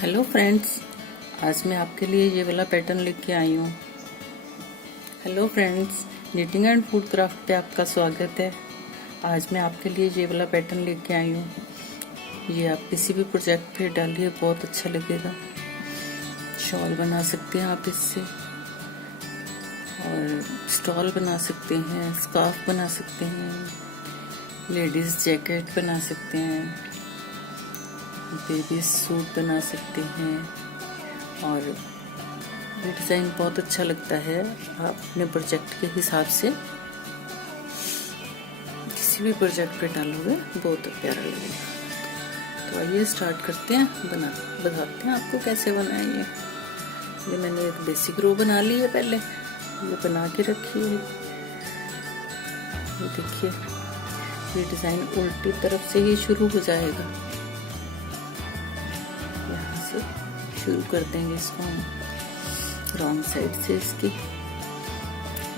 Hello friends, आज मैं आपके लिए ये वाला पैटर्न लेके आई हूँ। Hello friends, knitting and food craft पे आपका स्वागत है। आज मैं आपके लिए ये वाला पैटर्न लेके आई हूँ। ये आप किसी भी प्रोजेक्ट पे डालिए, बहुत अच्छा लगेगा। शॉल बना सकते हैं आप इससे, और स्टॉल बना सकते हैं, स्कार्फ बना सकते हैं, लेडीज जैकेट बना सकते हैं, बेबी सूट बना सकते हैं। और ये डिज़ाइन बहुत अच्छा लगता है। आप अपने प्रोजेक्ट के हिसाब से किसी भी प्रोजेक्ट पे डालोगे बहुत प्यारा लगेगा। तो आइए स्टार्ट करते हैं, बताते हैं आपको कैसे बनाएं। ये मैंने एक बेसिक रो बना ली है, पहले ये बना के रखी है। ये देखिए, ये डिज़ाइन उल्टी तरफ से ही शुरू हो जाएगा। शुरू कर देंगे इसको हम रॉन्ग साइड से। इसकी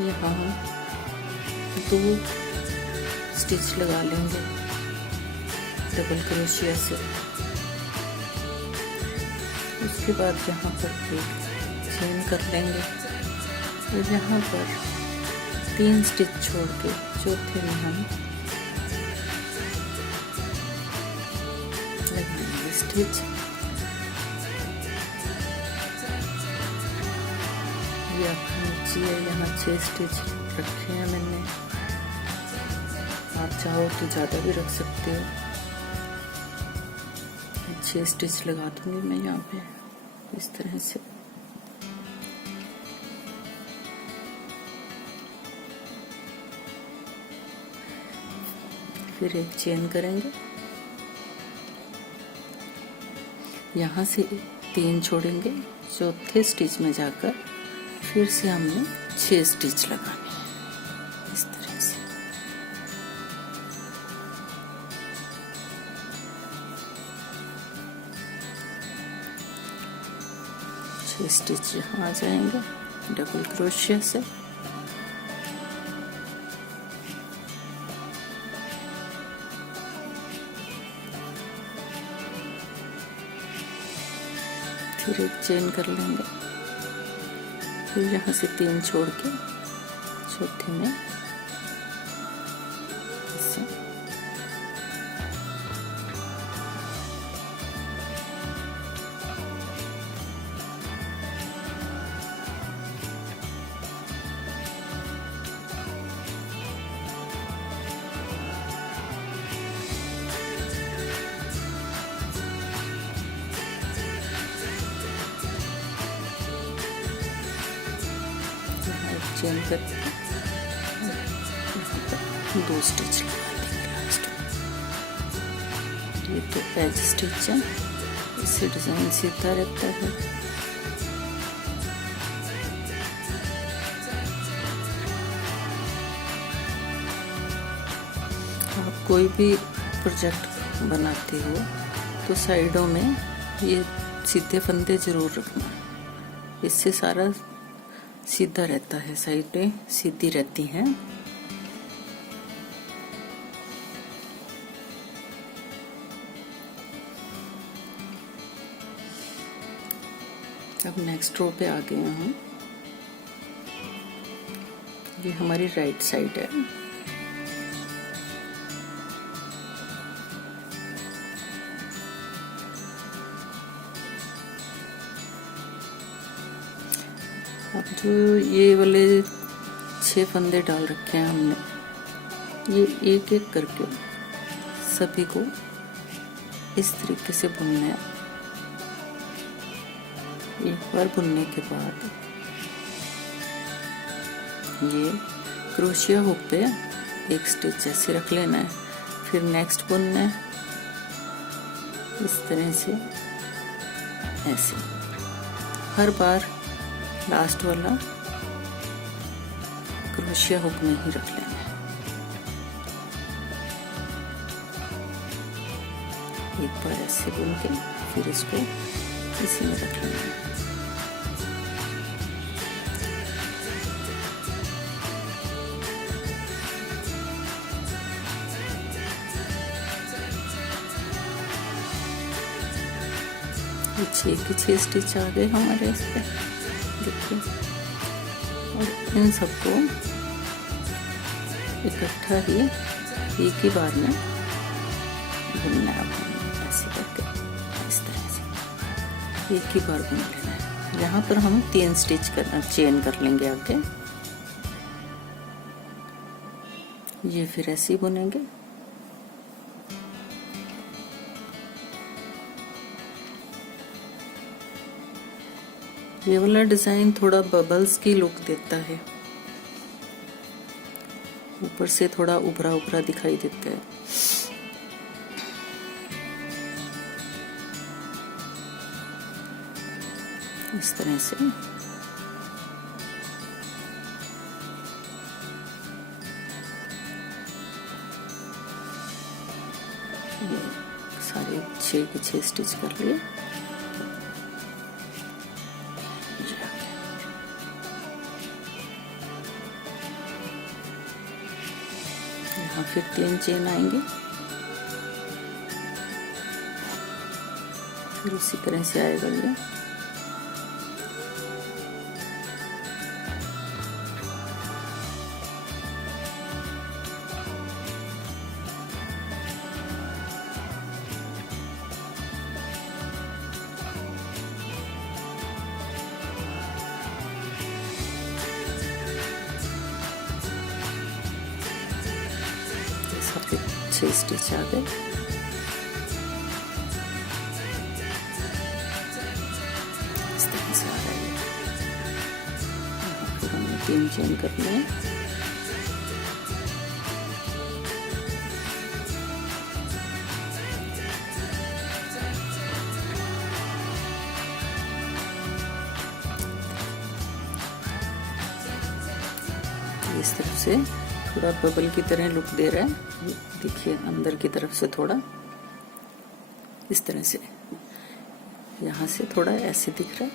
यहाँ 2 स्टिच लगा लेंगे डबल क्रोशिया से। उसके बाद यहाँ पर एक चेन कर लेंगे और यहाँ पर 3 स्टिच छोड़ के चौथे में हम लगाएंगे स्टिच। ये नीचे है, यहाँ 6 स्टिच रखे हैं मैंने। आप चाहो तो ज़्यादा भी रख सकते हो। 6 स्टिच लगा दूंगी मैं यहाँ पे इस तरह से। फिर एक चेन करेंगे, यहाँ से 3 छोड़ेंगे, चौथे स्टिच में जाकर फिर से हमने 6 स्टिच लगाने हैं इस तरह से। छह स्टिच यहाँ आ जाएंगे डबल क्रोशिया से। फिर एक चेन कर लेंगे, फिर यहाँ से 3 छोड़ के चौथे में ऐसे चेन करके 2 स्टिच लगा देंगे लास्ट में। ये तो एज स्टिच है, इससे डिजाइन सीधा रहता है। आप कोई भी प्रोजेक्ट बनाते हो तो साइडों में ये सीधे फंदे जरूर रखना, इससे सारा सीधा रहता है, साइडें सीधी रहती हैं। अब नेक्स्ट रो पे आ गए हम। ये हमारी राइट साइड है। अब जो ये वाले 6 फंदे डाल रखे हैं हमने, ये एक एक करके सभी को इस तरीके से बुनना है। एक बार बुनने के बाद ये क्रोशिया हुक पे एक स्टिच ऐसे रख लेना है। फिर नेक्स्ट बुनना है इस तरह से, ऐसे हर बार लास्ट वाला क्रोशिया हुक में ही रख लेना है। एक बार ऐसे बुन के फिर इसको इसी में रख लेना है। ये 6 के 6 स्टिच आ गए हमारे इस पे, देखिए। और इन सबको इकट्ठा ही एक ही बार में बुनना है, ऐसे करके इस तरह से एक ही बार बुन लेना है। यहाँ पर हम 3 स्टिच करना चेन कर लेंगे आगे, ये फिर ऐसे ही बुनेंगे। ये वाला डिजाइन थोड़ा बबल्स की लुक देता है, ऊपर से थोड़ा उभरा उभरा दिखाई देता है। इस तरह से ये सारे 6 के 6 स्टिच कर लिए। यहाँ फिर 3 चेन आएंगे, फिर उसी तरह से आएगा ये। फिर 6 स्टिच आ गए। इस तरह से आ रहा है। फिर हमने 3 चेन कर लिए। इस तरफ से थोड़ा बबल की तरह लुक दे रहा है, देखिए अंदर की तरफ से थोड़ा इस तरह से, यहाँ से थोड़ा ऐसे दिख रहा है,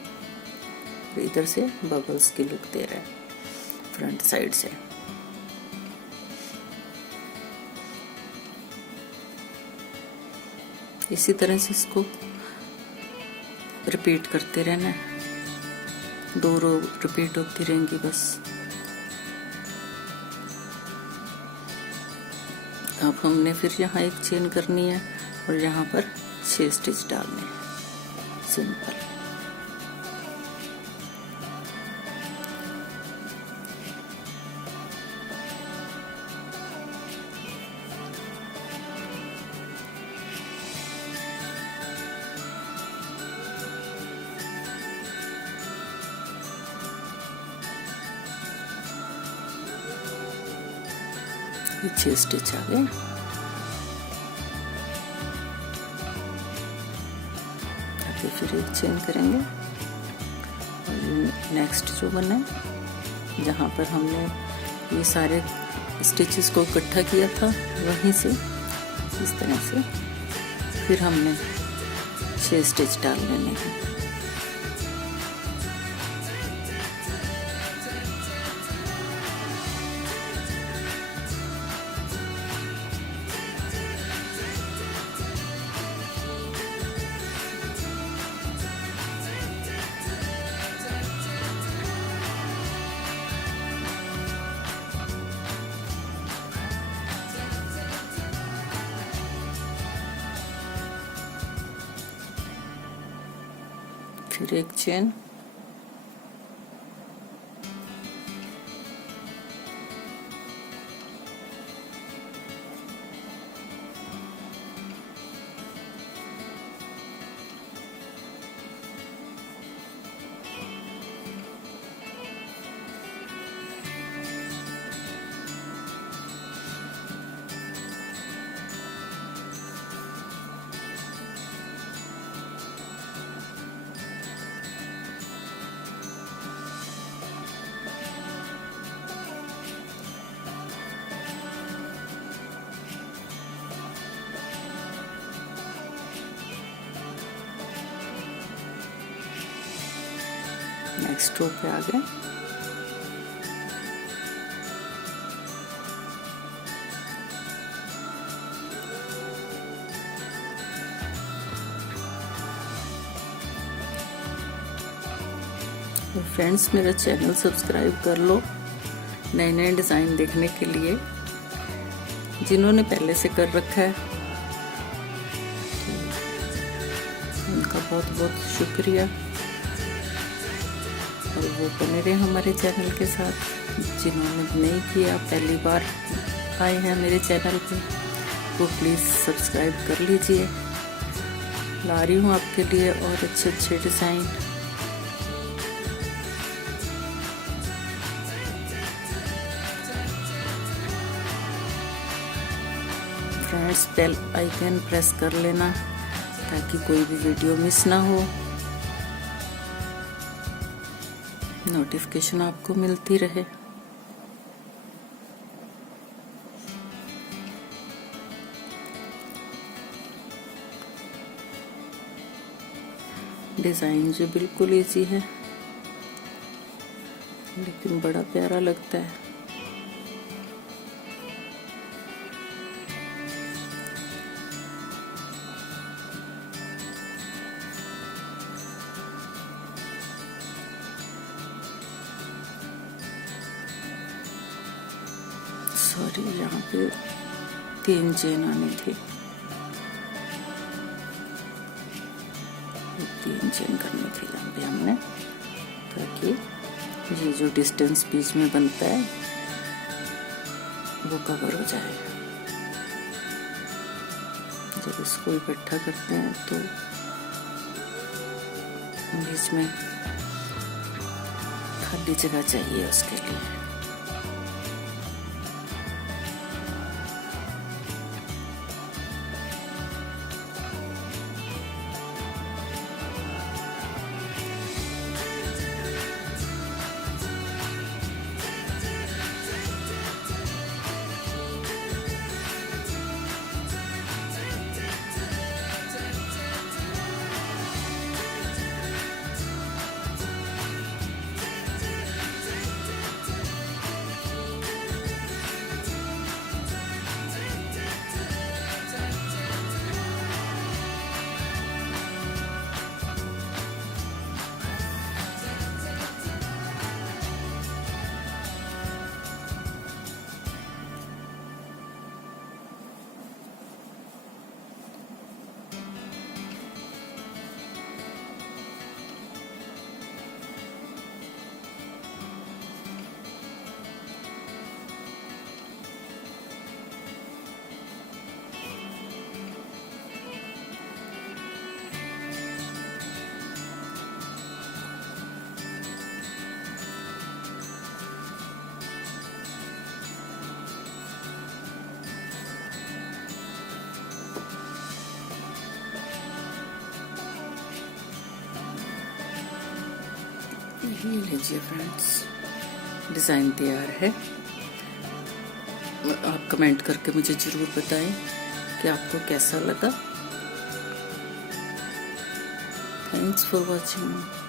और इधर से बबल्स की लुक दे रहा है फ्रंट साइड से। इसी तरह से इसको रिपीट करते रहना है, 2 रो रिपीट होती रहेंगी बस। अब हमने फिर यहाँ एक चेन करनी है और यहाँ पर 6 स्टिच डालने हैं सिंपल। ये 6 स्टिच आ गए। आगे फिर एक चेन करेंगे और नेक्स्ट जो बना है, जहाँ पर हमने ये सारे स्टिचेस को इकट्ठा किया था, वहीं से इस तरह से फिर हमने 6 स्टिच डाल लेने हैं। फिर एक चेन, नेक्स्ट रो पे आ गए। तो फ्रेंड्स मेरा चैनल सब्सक्राइब कर लो नए नए डिज़ाइन देखने के लिए। जिन्होंने पहले से कर रखा है उनका बहुत बहुत शुक्रिया, और वो बने रहे हमारे चैनल के साथ। जिन्होंने नहीं किया, पहली बार आए हैं मेरे चैनल पे, तो प्लीज़ सब्सक्राइब कर लीजिए। ला रही हूँ आपके लिए और अच्छे अच्छे design. Friends bell icon press कर लेना ताकि कोई भी वीडियो मिस ना हो, नोटिफिकेशन आपको मिलती रहे। डिज़ाइन जो बिल्कुल इजी है लेकिन बड़ा प्यारा लगता है। सॉरी, यहाँ पे 3 चेन आनी थी, 3 चेन करनी थी यहाँ पे हमने, ताकि ये जो डिस्टेंस बीच में बनता है वो कवर हो जाए। जब इसको इकट्ठा करते हैं तो बीच में खाली जगह चाहिए उसके लिए। ये लीजिए फ्रेंड्स, डिज़ाइन तैयार है। आप कमेंट करके मुझे ज़रूर बताएं कि आपको कैसा लगा। Thanks for watching.